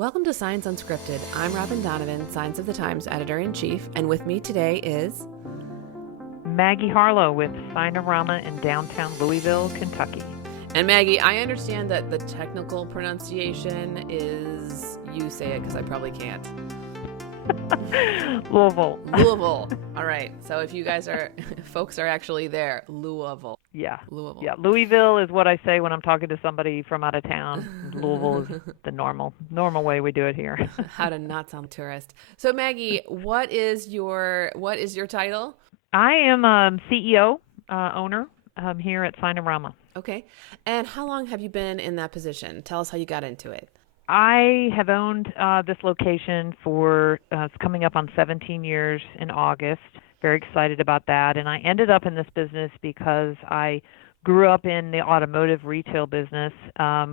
Welcome to Science Unscripted. I'm Robin Donovan, Science of the Times Editor-in-Chief, and with me today is... Maggie Harlow with Signarama in downtown Louisville, Kentucky. And Maggie, I understand that the technical pronunciation is... You say it because I probably can't. Louisville. Louisville. All right. So if you guys are... folks are actually there. Louisville. Yeah. Louisville. Yeah. Louisville is what I say when I'm talking to somebody from out of town. Louisville is the normal way we do it here. How to not sound tourist. So Maggie, what is your title? I am CEO, owner here at Signarama. Okay. And how long have you been in that position? Tell us how you got into it. I have owned this location for it's coming up on 17 years in August. Very excited about that. And I ended up in this business because I grew up in the automotive retail business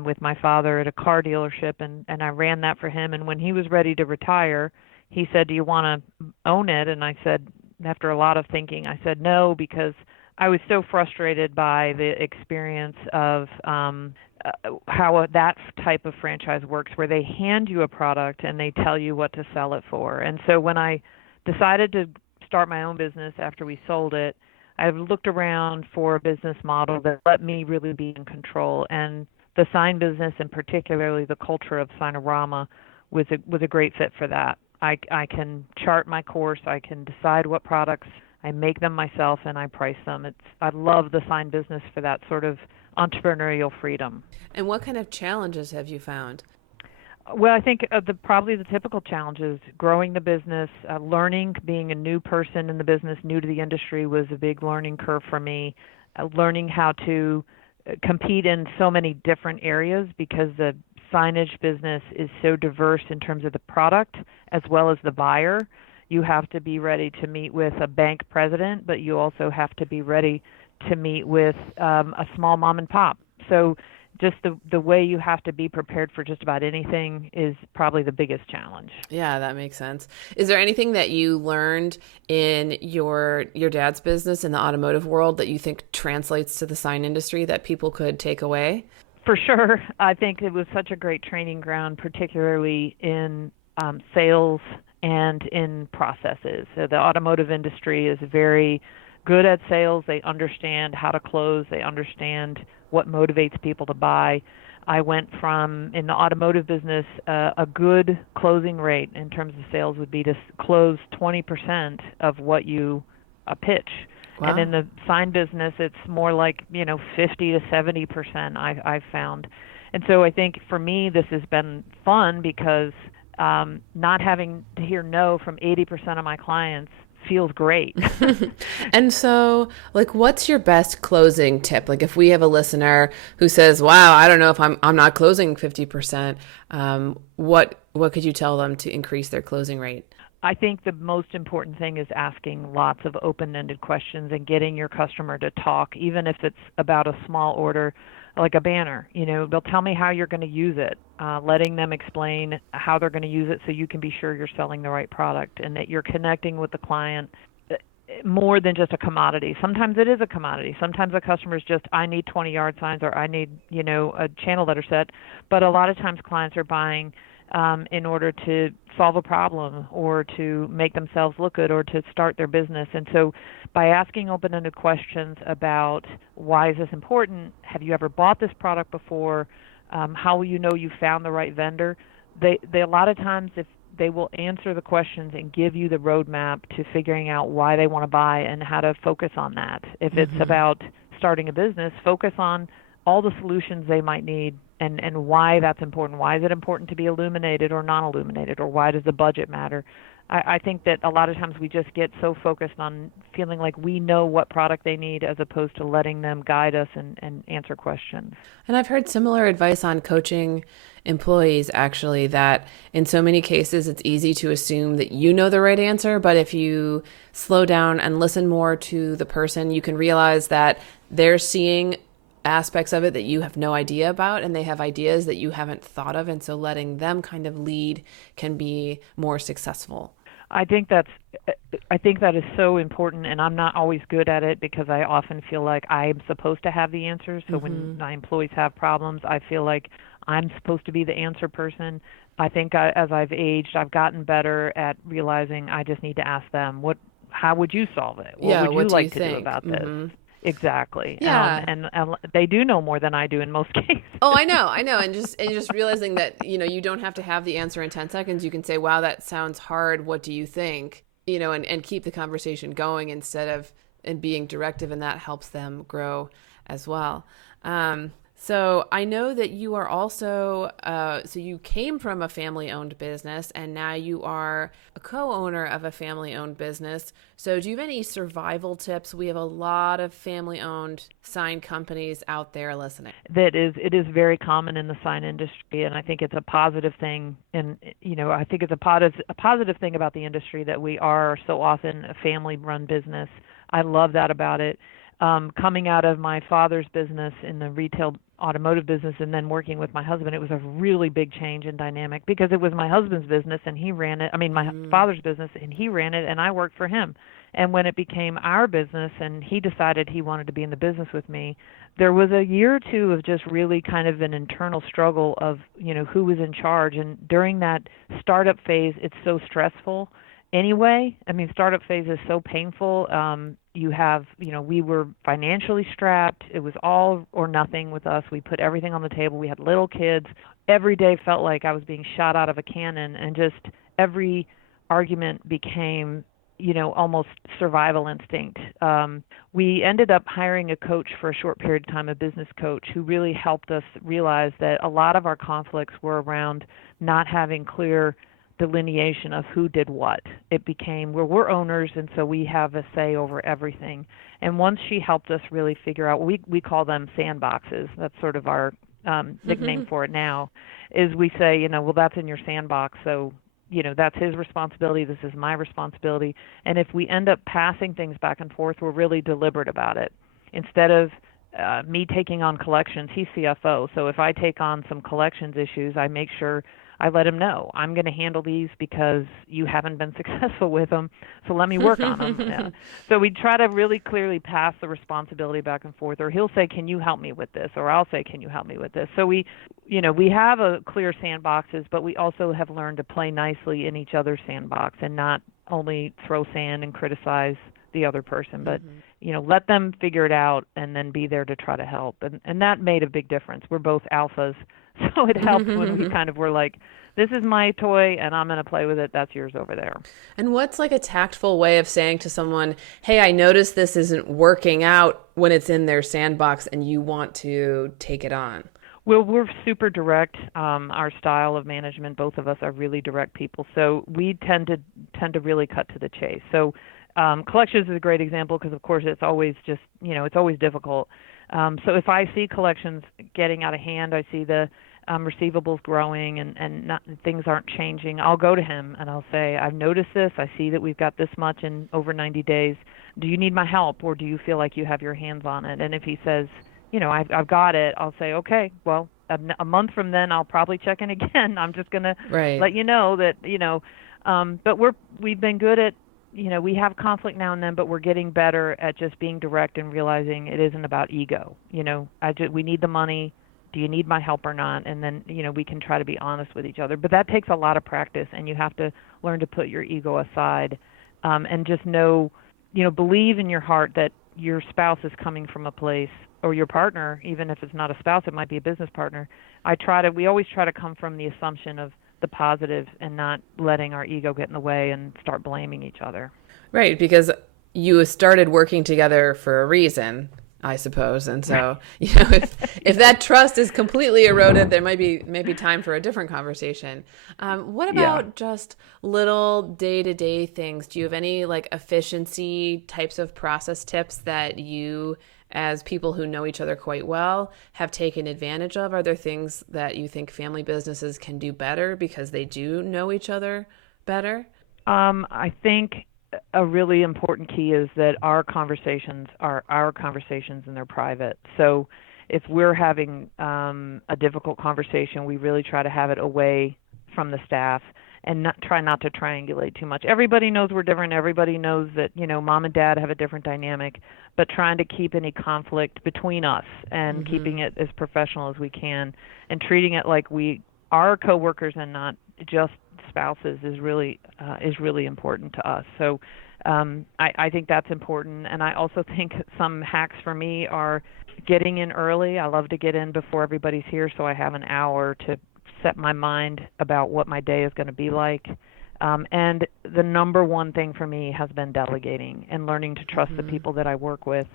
with my father at a car dealership, and I ran that for him. And when he was ready to retire, he said, "Do you want to own it?" And I said, after a lot of thinking, I said no, because I was so frustrated by the experience of how that type of franchise works, where they hand you a product and they tell you what to sell it for. And so when I decided to start my own business after we sold it, I looked around for a business model that let me really be in control. And the sign business, and particularly the culture of Signarama, was a great fit for that. I can chart my course. I can decide what products. I make them myself and I price them. I love the sign business for that sort of entrepreneurial freedom. And what kind of challenges have you found? Well, I think probably the typical challenges: growing the business, learning, being a new person in the business, new to the industry, was a big learning curve for me. Learning how to compete in so many different areas, because the signage business is so diverse in terms of the product as well as the buyer. You have to be ready to meet with a bank president, but you also have to be ready to meet with a small mom and pop. So just the way you have to be prepared for just about anything is probably the biggest challenge. Yeah, that makes sense. Is there anything that you learned in your dad's business in the automotive world that you think translates to the sign industry that people could take away? For sure. I think it was such a great training ground, particularly in sales and in processes. So the automotive industry is very good at sales. They understand how to close. They understand what motivates people to buy. I went from, in the automotive business, a good closing rate in terms of sales would be to close 20% of what you pitch. Wow. And in the sign business, it's more like 50 to 70%. I've found, and so I think for me this has been fun, because not having to hear no from 80% of my clients feels great. And so, what's your best closing tip? If we have a listener who says, "Wow, I don't know if I'm not closing 50%," what could you tell them to increase their closing rate? I think the most important thing is asking lots of open-ended questions and getting your customer to talk, even if it's about a small order, like a banner. They'll tell me how you're going to use it, letting them explain how they're going to use it so you can be sure you're selling the right product and that you're connecting with the client more than just a commodity. Sometimes it is a commodity. Sometimes a customer's just, I need 20-yard signs, or I need, a channel letter set. But a lot of times clients are buying in order to solve a problem, or to make themselves look good, or to start their business. And so by asking open-ended questions about, why is this important? Have you ever bought this product before? How will you know you found the right vendor? They a lot of times, if they will answer the questions and give you the roadmap to figuring out why they want to buy and how to focus on that. If it's about starting a business, focus on all the solutions they might need, and why that's important. Why is it important to be illuminated or non-illuminated, or why does the budget matter? I think that a lot of times we just get so focused on feeling like we know what product they need, as opposed to letting them guide us and answer questions. And I've heard similar advice on coaching employees, actually, that in so many cases it's easy to assume that you know the right answer, but if you slow down and listen more to the person, you can realize that they're seeing aspects of it that you have no idea about, and they have ideas that you haven't thought of, and so letting them kind of lead can be more successful. I think that is so important, and I'm not always good at it, because I often feel like I'm supposed to have the answers. So when my employees have problems, I feel like I'm supposed to be the answer person. I think as I've aged, I've gotten better at realizing I just need to ask them, how would you solve it? What Yeah, would what you do you like to do think? about this? Exactly. Yeah. And they do know more than I do in most cases. Oh, I know, and just realizing that you don't have to have the answer in 10 seconds. You can say, "Wow, that sounds hard. What do you think?" And keep the conversation going instead of and being directive, and that helps them grow as well. So I know that you are also so you came from a family-owned business, and now you are a co-owner of a family-owned business. So do you have any survival tips? We have a lot of family-owned sign companies out there listening. It is very common in the sign industry, and I think it's a positive thing. And I think it's a positive thing about the industry that we are so often a family-run business. I love that about it. Coming out of my father's business in the retail automotive business and then working with my husband, it was a really big change in dynamic because it was my husband's business and he ran it. I mean, my father's business and he ran it and I worked for him. And when it became our business and he decided he wanted to be in the business with me, there was a year or two of just really kind of an internal struggle of, who was in charge. And during that startup phase, it's so stressful anyway. I mean, startup phase is so painful. We were financially strapped. It was all or nothing with us. We put everything on the table. We had little kids. Every day felt like I was being shot out of a cannon, and just every argument became, almost survival instinct. We ended up hiring a coach for a short period of time, a business coach, who really helped us realize that a lot of our conflicts were around not having clear delineation of who did what. It became we're owners, and so we have a say over everything. And once she helped us really figure out, we call them sandboxes. That's sort of our nickname for it now. Is we say, well, that's in your sandbox, so that's his responsibility. This is my responsibility. And if we end up passing things back and forth, we're really deliberate about it. Instead of me taking on collections, he's CFO. So if I take on some collections issues, I make sure I let him know, I'm going to handle these because you haven't been successful with them, so let me work on them. Yeah. So we try to really clearly pass the responsibility back and forth, or he'll say, can you help me with this? Or I'll say, can you help me with this? So we have a clear sandboxes, but we also have learned to play nicely in each other's sandbox and not only throw sand and criticize the other person, but let them figure it out and then be there to try to help. And that made a big difference. We're both alphas. So it helped when we kind of were like, this is my toy and I'm going to play with it. That's yours over there. And what's like a tactful way of saying to someone, hey, I noticed this isn't working out when it's in their sandbox and you want to take it on? Well, we're super direct. Our style of management, both of us are really direct people. So we tend to really cut to the chase. So collections is a great example because, of course, it's always just, it's always difficult. So if I see collections getting out of hand, I see the receivables growing and things aren't changing, I'll go to him and I'll say, I've noticed this. I see that we've got this much in over 90 days. Do you need my help, or do you feel like you have your hands on it? And if he says, I've got it, I'll say, okay, well, a month from then I'll probably check in again. I'm just going to let you know that, but we've been good at, we have conflict now and then, but we're getting better at just being direct and realizing it isn't about ego. We need the money. Do you need my help or not? And then, we can try to be honest with each other. But that takes a lot of practice, and you have to learn to put your ego aside and just know, believe in your heart that your spouse is coming from a place, or your partner, even if it's not a spouse, it might be a business partner. We always try to come from the assumption of the positive and not letting our ego get in the way and start blaming each other. Right, because you started working together for a reason, I suppose. And so, if that trust is completely eroded, there might be maybe time for a different conversation. What about just little day-to-day things? Do you have any like efficiency types of process tips that you, as people who know each other quite well, have taken advantage of? Are there things that you think family businesses can do better because they do know each other better? I think a really important key is that our conversations are our conversations and they're private. So if we're having a difficult conversation, we really try to have it away from the staff and try not to triangulate too much. Everybody knows we're different. Everybody knows that, mom and dad have a different dynamic, but trying to keep any conflict between us and keeping it as professional as we can and treating it like we are coworkers and not just spouses is really important to us. So I think that's important. And I also think some hacks for me are getting in early. I love to get in before everybody's here so I have an hour to set my mind about what my day is going to be like. And the number one thing for me has been delegating and learning to trust the people that I work with,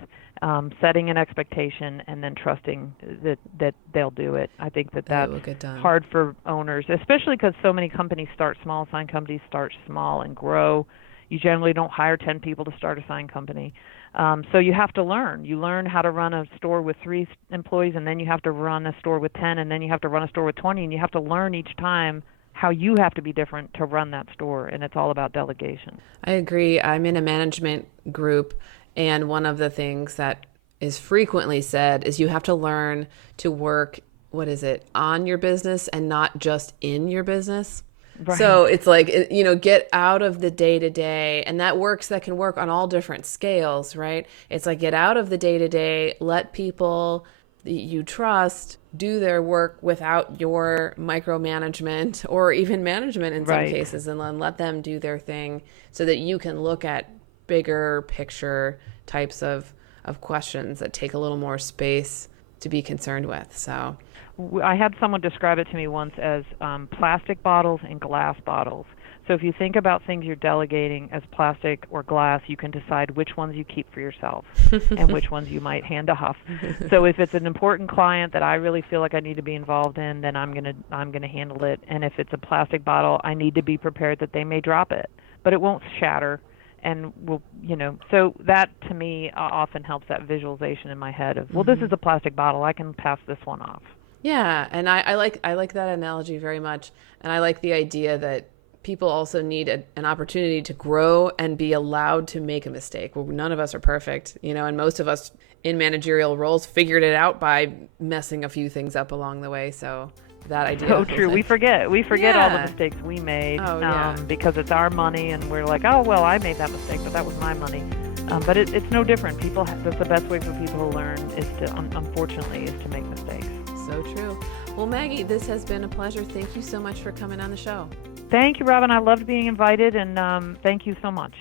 setting an expectation and then trusting that they'll do it. I think that's hard for owners, especially because so many companies start small. Sign companies start small and grow. You generally don't hire 10 people to start a sign company. So you have to learn. You learn how to run a store with 3 employees, and then you have to run a store with 10, and then you have to run a store with 20, and you have to learn each time how you have to be different to run that store, and it's all about delegation. I agree. I'm in a management group, and one of the things that is frequently said is you have to learn to work, on your business and not just in your business. Right. So it's like, get out of the day-to-day, and that can work on all different scales, right? It's like, get out of the day-to-day, let people you trust do their work without your micromanagement or even management in some cases, and then let them do their thing so that you can look at bigger picture types of questions that take a little more space to be concerned with. So I had someone describe it to me once as plastic bottles and glass bottles. So if you think about things you're delegating as plastic or glass, you can decide which ones you keep for yourself and which ones you might hand off. So if it's an important client that I really feel like I need to be involved in, then I'm gonna handle it. And if it's a plastic bottle, I need to be prepared that they may drop it, but it won't shatter. And so that to me often helps that visualization in my head of, well, this is a plastic bottle, I can pass this one off. Yeah, and I like that analogy very much, and I like the idea that people also need an opportunity to grow and be allowed to make a mistake. Well, none of us are perfect, and most of us in managerial roles figured it out by messing a few things up along the way. So that idea. So true. We forget all the mistakes we made because it's our money, and we're like, oh, well, I made that mistake, but that was my money. But it's no different. That's the best way for people to learn unfortunately, is to make mistakes. So true. Well, Maggie, this has been a pleasure. Thank you so much for coming on the show. Thank you, Robin. I loved being invited, and thank you so much.